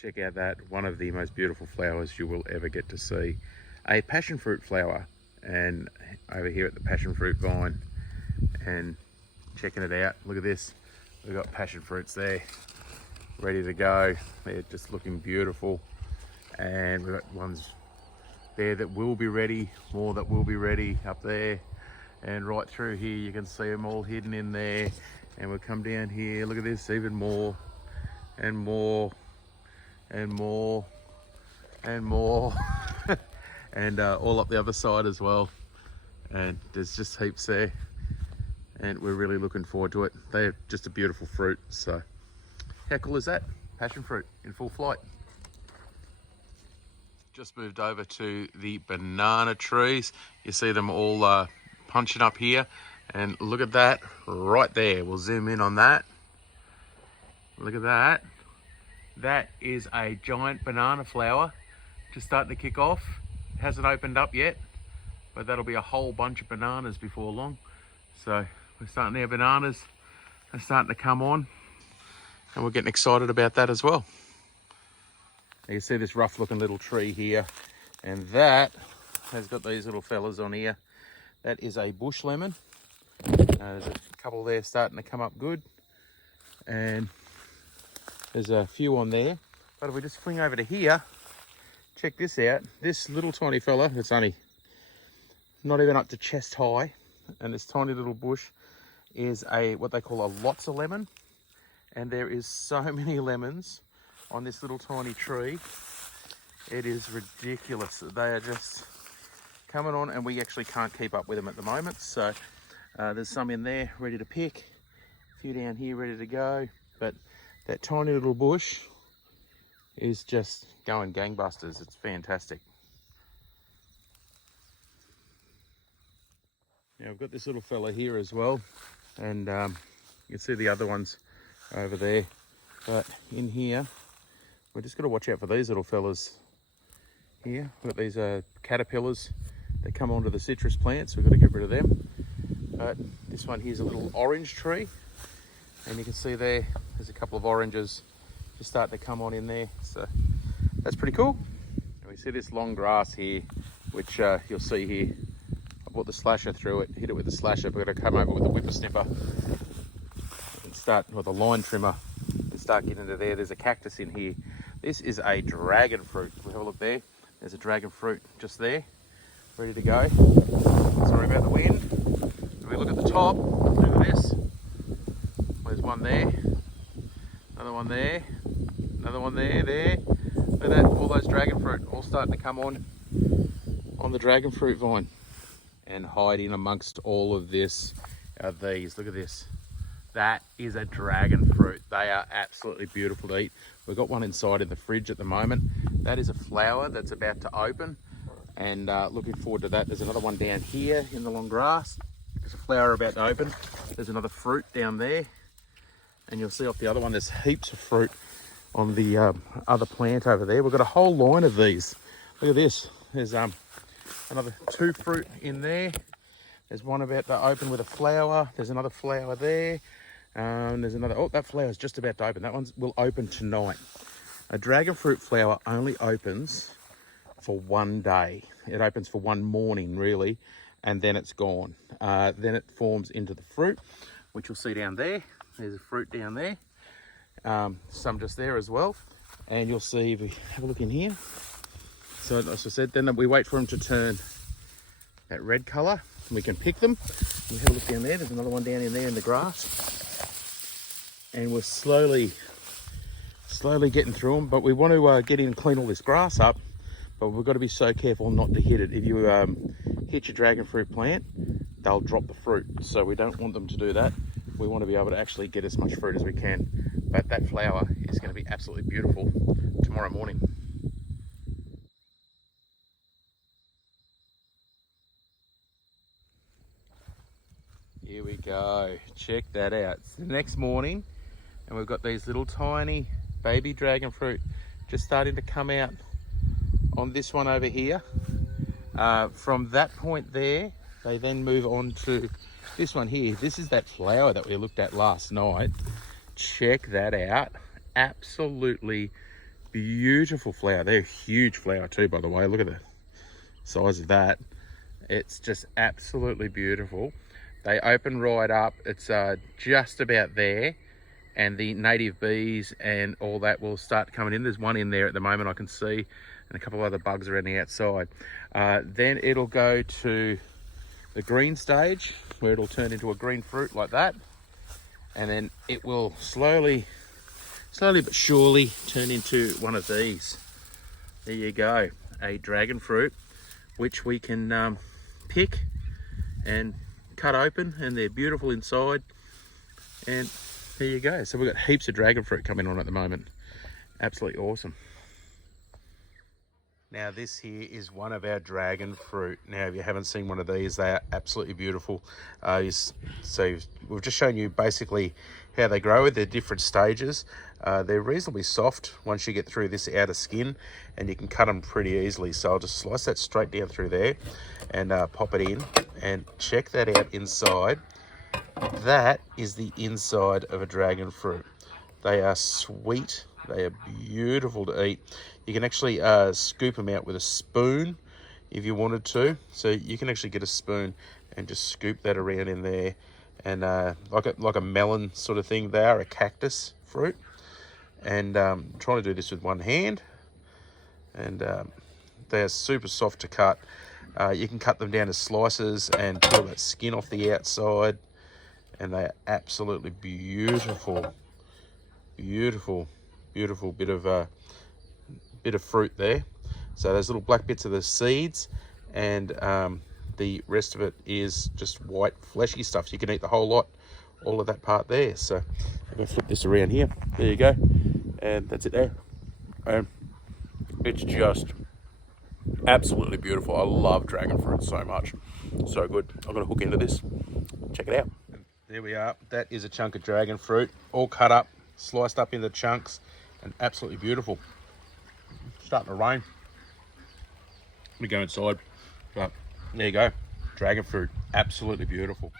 Check out that, one of the most beautiful flowers you will ever get to see. A passion fruit flower, and over here at the passion fruit vine, and checking it out, look at this. We've got passion fruits there, ready to go. They're just looking beautiful. And we've got ones there that will be ready, more that will be ready up there. And right through here, you can see them all hidden in there. And we'll come down here, look at this, even more, and more, and more, and more. And all up the other side as well. And there's just heaps there. And we're really looking forward to it. They're just a beautiful fruit. So how cool is that? Passion fruit in full flight. Just moved over to the banana trees. You see them all punching up here. And look at that right there. We'll zoom in on that. Look at that. That is a giant banana flower. Just starting to kick off. It hasn't opened up yet, but that'll be a whole bunch of bananas before long. So we're starting to have bananas. They're starting to come on. And we're getting excited about that as well. You can see this rough looking little tree here. And that has got these little fellas on here. That is a bush lemon. There's a couple there starting to come up good. And there's a few on there. But if we just fling over to here, check this out. This little tiny fella, it's only not even up to chest high. And this tiny little bush is what they call a lots of lemon. And there is so many lemons on this little tiny tree. It is ridiculous. They are just coming on, and we actually can't keep up with them at the moment. So there's some in there ready to pick, a few down here ready to go. But that tiny little bush is just going gangbusters. It's fantastic. Now I've got this little fella here as well, and you can see the other ones over there. But in here, we're just got to watch out for these little fellas here. We've got these caterpillars that come onto the citrus plants. We've got to get rid of them. But this one here's a little orange tree, and you can see there's a couple of oranges just starting to come on in there. So that's pretty cool. And we see this long grass here, which you'll see here. I brought the slasher through it, hit it with the slasher. We're going to come over with the whippersnipper and start with a line trimmer and start getting into there. There's a cactus in here. This is a dragon fruit. We have a look there. There's a dragon fruit just there, ready to go. Sorry about the wind. If we look at the top, look at this. There's one there, another one there, another one there. Look at that, all those dragon fruit all starting to come on the dragon fruit vine. And hiding amongst all of this are these. Look at this. That is a dragon fruit. They are absolutely beautiful to eat. We've got one inside in the fridge at the moment. That is a flower that's about to open, and looking forward to that. There's another one down here in the long grass. There's a flower about to open. There's another fruit down there, and you'll see off the other one there's heaps of fruit on the other plant over there. We've got a whole line of these. Look at this. There's another two fruit in there. There's one about to open with a flower. There's another flower there. There's another, oh, that flower's just about to open. That one will open tonight. A dragon fruit flower only opens for one day. It opens for one morning, really, and then it's gone. Then it forms into the fruit, which you'll see down there. There's a fruit down there. Some just there as well. And you'll see, if we have a look in here. So as I said, then we wait for them to turn that red colour. We can pick them. We have a look down there. There's another one down in there in the grass. And we're slowly getting through them. But we want to get in and clean all this grass up. But we've got to be so careful not to hit it. If you hit your dragon fruit plant, they'll drop the fruit. So we don't want them to do that. We want to be able to actually get as much fruit as we can. But that flower is going to be absolutely beautiful tomorrow morning. Here we go. Check that out. It's the next morning, and we've got these little tiny baby dragon fruit just starting to come out on this one over here. From that point there, they then move on to this one here. This is that flower that we looked at last night. Check that out. Absolutely Beautiful flower. They're a huge flower too, by the way. Look at the size of that. It's just absolutely beautiful. They open right up. It's just about there, and the native bees and all that will start coming in. There's one in there at the moment I can see, and a couple of other bugs around the outside. Then it'll go to the green stage, where it'll turn into a green fruit like that, and then it will slowly but surely turn into one of these. There you go, a dragon fruit, which we can pick and cut open, and they're beautiful inside. And there you go. So we've got heaps of dragon fruit coming on at the moment. Absolutely awesome. Now this here is one of our dragon fruit. Now if you haven't seen one of these, they are absolutely beautiful. So we've just shown you basically how they grow at their different stages. They're reasonably soft once you get through this outer skin, and you can cut them pretty easily. So I'll just slice that straight down through there and pop it in, and check that out inside. That is the inside of a dragon fruit. They are sweet. They are beautiful to eat. You can actually scoop them out with a spoon if you wanted to. So you can actually get a spoon and just scoop that around in there. And like a melon sort of thing. They are a cactus fruit. And I'm trying to do this with one hand. And they are super soft to cut. You can cut them down to slices and peel that skin off the outside. And they are absolutely beautiful. Beautiful bit of fruit there. So those little black bits are the seeds, and the rest of it is just white fleshy stuff. So you can eat the whole lot, all of that part there. So I'm going to flip this around here. There you go, and that's it there. It's just absolutely beautiful. I love dragon fruit so much. So good. I'm going to hook into this. Check it out. There we are. That is a chunk of dragon fruit, all cut up, sliced up into chunks, and absolutely beautiful. Starting to rain. Let me go inside. But there you go. Dragon fruit. Absolutely beautiful.